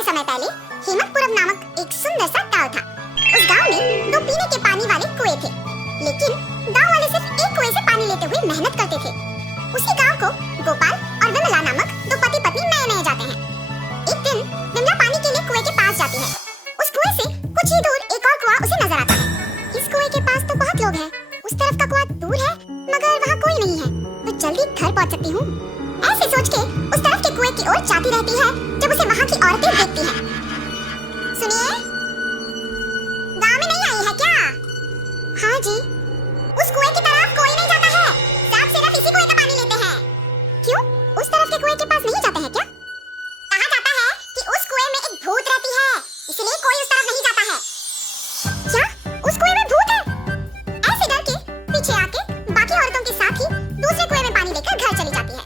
साल समय पहले हेमंतपुरम नामक एक सुंदर सा गांव था। उस गांव में 2 पीने के पानी वाले कुएं थे, लेकिन गांव वाले सिर्फ एक कुएं से पानी लेते हुए मेहनत करते थे। उसी गांव को गोपाल और विमला नामक 2 पति पत्नी नए जाते हैं। एक दिन विमला पानी के लिए कुएं के पास जाती है। उस कुएं से कुछ ही दूर एक और कुआं उसे नजर आता है। इस कुएं के पास तो बहुत लोग हैं, उस तरफ का कुआं दूर है मगर वहाँ कोई नहीं है, तो जल्दी घर पहुँच सकती हूँ। ऐसे सोच के उस तरफ के कुएं की ओर जाती रहती है जब उसे वहाँ की औरतें देखती हैं। सुनिए, गाँव में नहीं आई है क्या? हाँ जी। उस कुएं की तरफ कोई नहीं जाता है, सब सिर्फ इसी कुएं का पानी लेते हैं। क्यों? उस तरफ के कुएं के पास नहीं जाते हैं क्या? कहा जाता है कि उस कुएं में एक भूत रहती है, इसलिए कोई उस तरफ नहीं जाता है। क्या? उस कुएं में भूत है? ऐसे डर के पीछे आके बाकी औरतों के साथ ही दूसरे कुएं में पानी लेकर घर चली जाती है।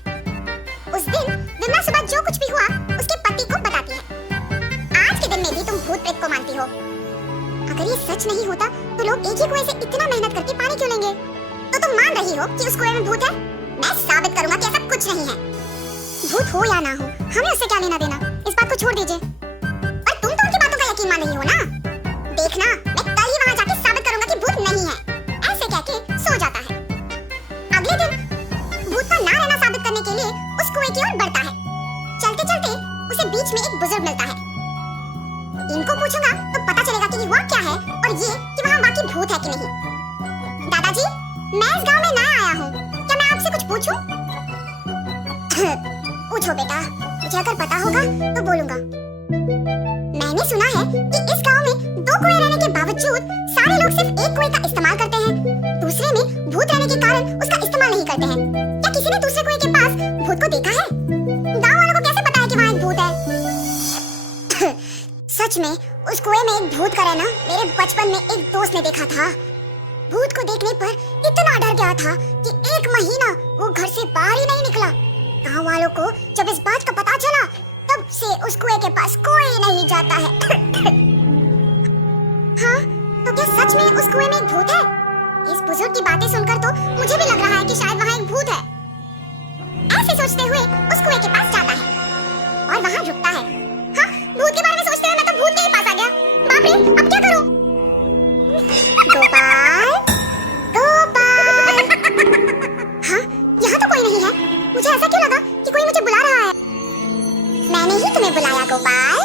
उस दिन विमला सुबह जो कुछ भी हुआ उसके पति को बताती है। आज के दिन में भी तुम भूत प्रेत को मानती हो। अगर ये सच नहीं होता तो लोग एक ही कुएं से इतना मेहनत करके पानी क्यों लेंगे? तो तुम मान रही हो कि उस कुएं में भूत है? मैं साबित करूंगा कि ऐसा कुछ नहीं है। भूत हो या ना हो, हमें उससे क्या लेना देना, इस बात को छोड़ दीजिए। और तुम तो उनकी बातों का यकीन मान रही हो ना? देखना, मैं कल ही वहां जाके साबित करूंगा कि भूत नहीं है। ऐसे कह के सो जाता है। अगले दिन भूत का ना रहना साबित करने के लिए उस कुएं की ओर बढ़ता है। चलते चलते उसे बीच में एक बुजुर्ग मिलता है। इनको पूछूंगा तो पता चलेगा कि हुआ क्या है और ये कि वहाँ वाकई भूत है कि नहीं। दादाजी, मैं इस गांव में नया आया हूँ, क्या मैं आपसे कुछ पूछूं? पूछो बेटा, मुझे अगर पता होगा तो बोलूंगा। मैंने सुना है कि इस गांव में 2 कुएं रहने के बावजूद सारे लोग सिर्फ एक कुएं का इस्तेमाल करते हैं, दूसरे में भूत रहने के कारण उसका इस्तेमाल नहीं करते हैं। क्या किसी ने दूसरे कुएं के पास भूत को देखा है? गांव वालों को कैसे पता है कि वहाँ एक भूत है? सच में उस कुएं में एक भूत का रहना मेरे बचपन में एक दोस्त ने देखा था। भूत को देखने पर इतना डर गया था कि 1 महीना वो घर से बाहर ही नहीं निकला। गांव वालों को जब इस बात का पता चला तब से उस कुएं के पास कोई नहीं जाता है। हाँ, तो क्या सच में उस कुएं में एक भूत है? इस बुजुर्ग की बातें सुनकर तो मुझे भी लग रहा है कि शायद वहाँ एक भूत है। ऐसे सोचते हुए उस कुएं के पास जाता है और वहाँ रुकता है। हाँ, भूत के बारे में सोचते हुए मैं तो भूत के ही पास आ गया। बाप रे, अब क्या करूं? गोपाल, गोपाल। हाँ, यहाँ तो कोई नहीं है। मुझे ऐसा क्यों लगा कि कोई मुझे बुला रहा है? मैंने ही तुम्हें बुलाया गोपाल।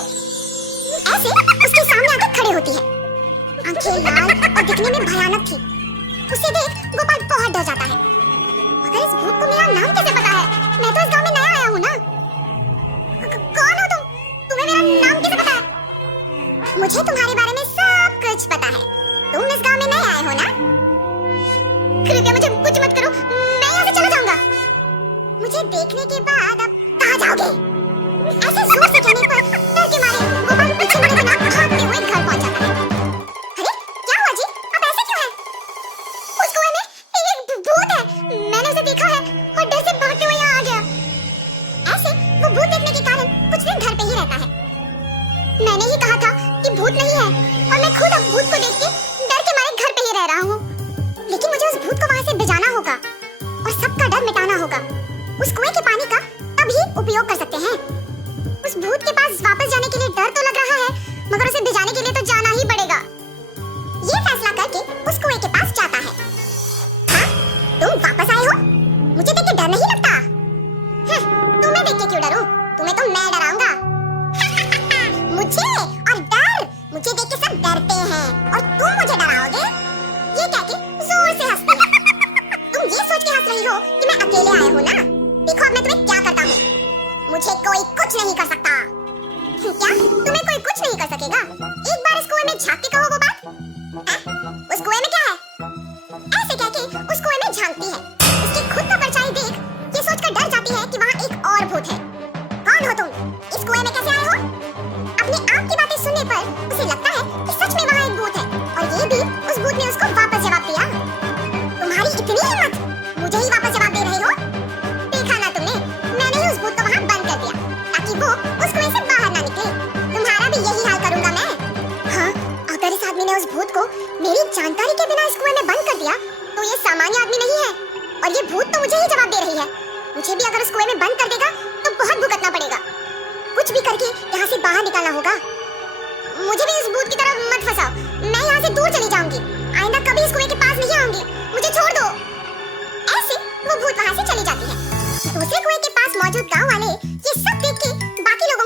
ऐसे उसके सामने आकर खड़े होती है। आंखें लाल और दिखने में भयानक थी। उसे देख गोपाल बहुत डर जाता है। मगर इस भूत को मेरा नाम कैसे पता है? मैं तो इस गांव में नया आया हूँ ना। कौन हो तुम? तुम्हें मेरा नाम कैसे पता है? मुझे तुम्हारे बारे में सब कुछ पता है। तुम इस गांव में नए आए हो ना? कृपया मुझे कुछ मत करो, मैं यहाँ से चला जाऊंगा। मुझे देखने के बाद अब कहाँ जाओगे? ऐसे जोर से कहने पर डर के मारे गोपाल पीछे मुड़े बिना भागते हुए घर पहुंच जाता है। अरे क्या हुआ जी? अब ऐसे क्यों है? उस कुएं में एक भूत है, मैंने उसे देखा है और डर से भागते हुए यहाँ आ गया। ऐसे वो भूत देखने के कारण कुछ दिन घर पे ही रहता है। मैंने ही कहा था कि भूत नहीं है और मैं खुद अब भूत को देख के डर के मारे घर पे ही रह रहा हूँ। लेकिन मुझे उस भूत को वहाँ से भिजाना होगा और सबका डर मिटाना होगा। उस कुएं के पानी का तभी उपयोग कर सकते हैं। उस भूत के पास वापस जाने के लिए डर तो लग रहा है, मगर उसे भिजाने के लिए तो जाना ही पड़ेगा। ये फैसला करके उस कुएं के पास जाता है। हाँ, तुम वापस आए हो? मुझे देख के डर नहीं लगता? तुम्हें देख के क्यों डरूं? तुम्हें तो मैं डराऊंगा। मुझे और डर? मुझे देख के सब डरते हैं और तुम मुझे डराओगे? ये कह के जोर से हंसती है। तुम ये सोच के हंस रही हो कि मैं अकेले आया हूँ ना? देखो अब मैं तुम्हें क्या करता हूँ। मुझे कोई कुछ नहीं कर सकता। क्या? तुम्हें कोई कुछ नहीं कर सकेगा? एक बार इस कुएं में झांक के कहो वो बात। उस कुएं में क्या है? ऐसे कह के उस कुएं में झांकती है। उसकी खुद का परछाई देख ये सोचकर डर जाती है कि वहाँ एक और भूत है। कौन हो तुम? इस कुएं में कैसे आए हो? अपने आप की बातें सुनने पर उसे लगता है कि सच में वहाँ एक भूत है और ये भी उस भूत ने उसको वापस जवाब दिया। तुम्हारी इतनी हिम्मत, मुझे ही वापस जवाब दे रहे हो? देखा ना तुमने, मैंने ही उस भूत को वहाँ बंद कर दिया ताकि वो उस कुएं से बाहर ना निकले। तुम्हारा भी यही हाल करूंगा मैं। हाँ, अगर इस आदमी ने उस भूत को मेरी जानकारी के बिना इस कुएं में बंद कर दिया तो ये सामान्य आदमी नहीं है और ये भूत तो मुझे ही जवाब दे रही है। मुझे भी अगर उस कुएं में बंद कर देगा तो बहुत भुगतना पड़ेगा। कुछ भी करके यहाँ से बाहर निकलना होगा। मुझे भी इस भूत की तरफ मत फंसाओ, मैं यहाँ से दूर चली जाऊंगी, आइंदा कभी इस कुएं के पास नहीं आऊंगी, मुझे छोड़ दो। ऐसे वो भूत वहाँ से चली जाती है। दूसरे कुएं के पास मौजूद गांव वाले ये सब देख के बाकी लोगों